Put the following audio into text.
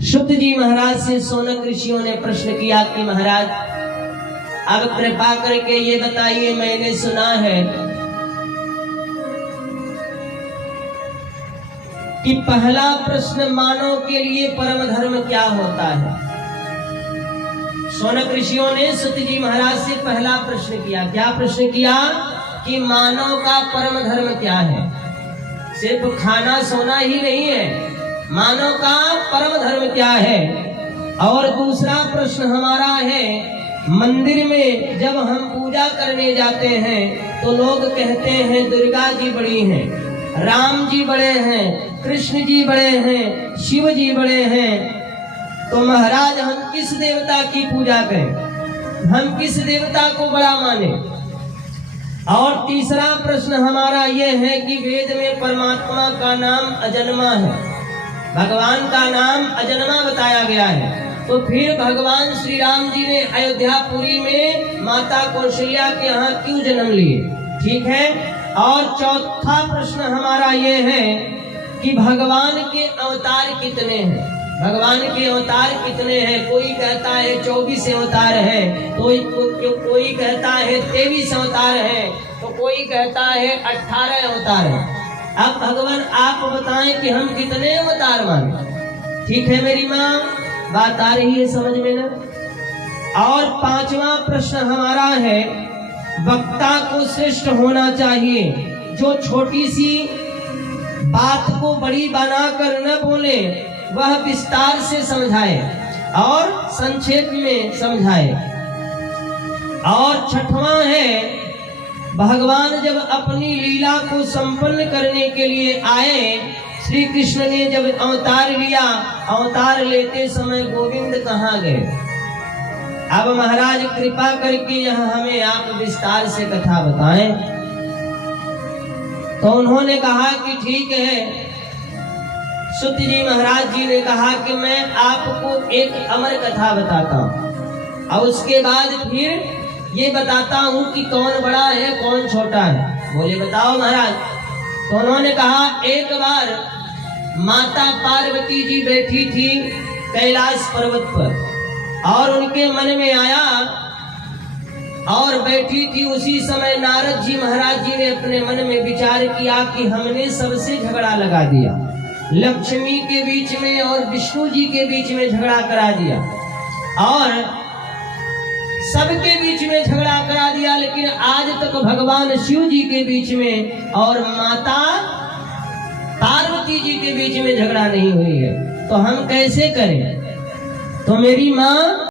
शुद्ध जी महाराज से सोनक ऋषियों ने प्रश्न किया कि महाराज अब कृपा करके ये बताइए, मैंने सुना है कि पहला प्रश्न मानव के लिए परम धर्म क्या होता है। सोनक ऋषियों ने सुत जी महाराज से पहला प्रश्न किया। क्या प्रश्न किया कि मानव का परम धर्म क्या है। सिर्फ खाना सोना ही नहीं है, मानव का परम धर्म क्या है। और दूसरा प्रश्न हमारा है, मंदिर में जब हम पूजा करने जाते हैं तो लोग कहते हैं दुर्गा जी बड़ी हैं, राम जी बड़े हैं, कृष्ण जी बड़े हैं, शिव जी बड़े हैं, तो महाराज हम किस देवता की पूजा करें, हम किस देवता को बड़ा माने। और तीसरा प्रश्न हमारा यह है कि वेद में परमात्मा का नाम अजन्मा है, भगवान का नाम अजन्मा बताया गया है, तो फिर भगवान श्री राम जी ने अयोध्यापुरी में माता कौशल्या के यहाँ क्यों जन्म लिए। ठीक है। और चौथा प्रश्न हमारा ये है कि भगवान के अवतार कितने हैं, भगवान के अवतार कितने हैं। कोई कहता है 24 अवतार है, कोई कहता है 23 अवतार है, तो कोई कहता है 18 अवतार है। अब भगवान आप बताएं कि हम कितने अवतार माने। ठीक है मेरी माँ, बात आ रही है समझ में ना। और पांचवा प्रश्न हमारा है, वक्ता को श्रेष्ठ होना चाहिए, जो छोटी सी बात को बड़ी बनाकर न बोले, वह विस्तार से समझाए और संक्षेप में समझाए। और छठवां है, भगवान जब अपनी लीला को संपन्न करने के लिए आए, श्री कृष्ण ने जब अवतार लिया, अवतार लेते समय गोविंद कहाँ गए। अब महाराज कृपा करके यह हमें आप विस्तार से कथा बताएं। तो उन्होंने कहा कि ठीक है। सुत जी महाराज जी ने कहा कि मैं आपको एक अमर कथा बताता हूँ और उसके बाद फिर ये बताता हूँ कि कौन बड़ा है कौन छोटा है। बोले बताओ महाराज। तो उन्होंने कहा, एक बार माता पार्वती जी बैठी थी कैलाश पर्वत पर और उनके मन में आया और बैठी थी, उसी समय नारद जी महाराज जी ने अपने मन में विचार किया कि हमने सबसे झगड़ा लगा दिया, लक्ष्मी के बीच में और विष्णु जी के बीच में झगड़ा करा दिया और सबके बीच में झगड़ा करा दिया, लेकिन आज तक भगवान शिव जी के बीच में और माता पार्वती जी के बीच में झगड़ा नहीं हुई है, तो हम कैसे करें। तो मेरी माँ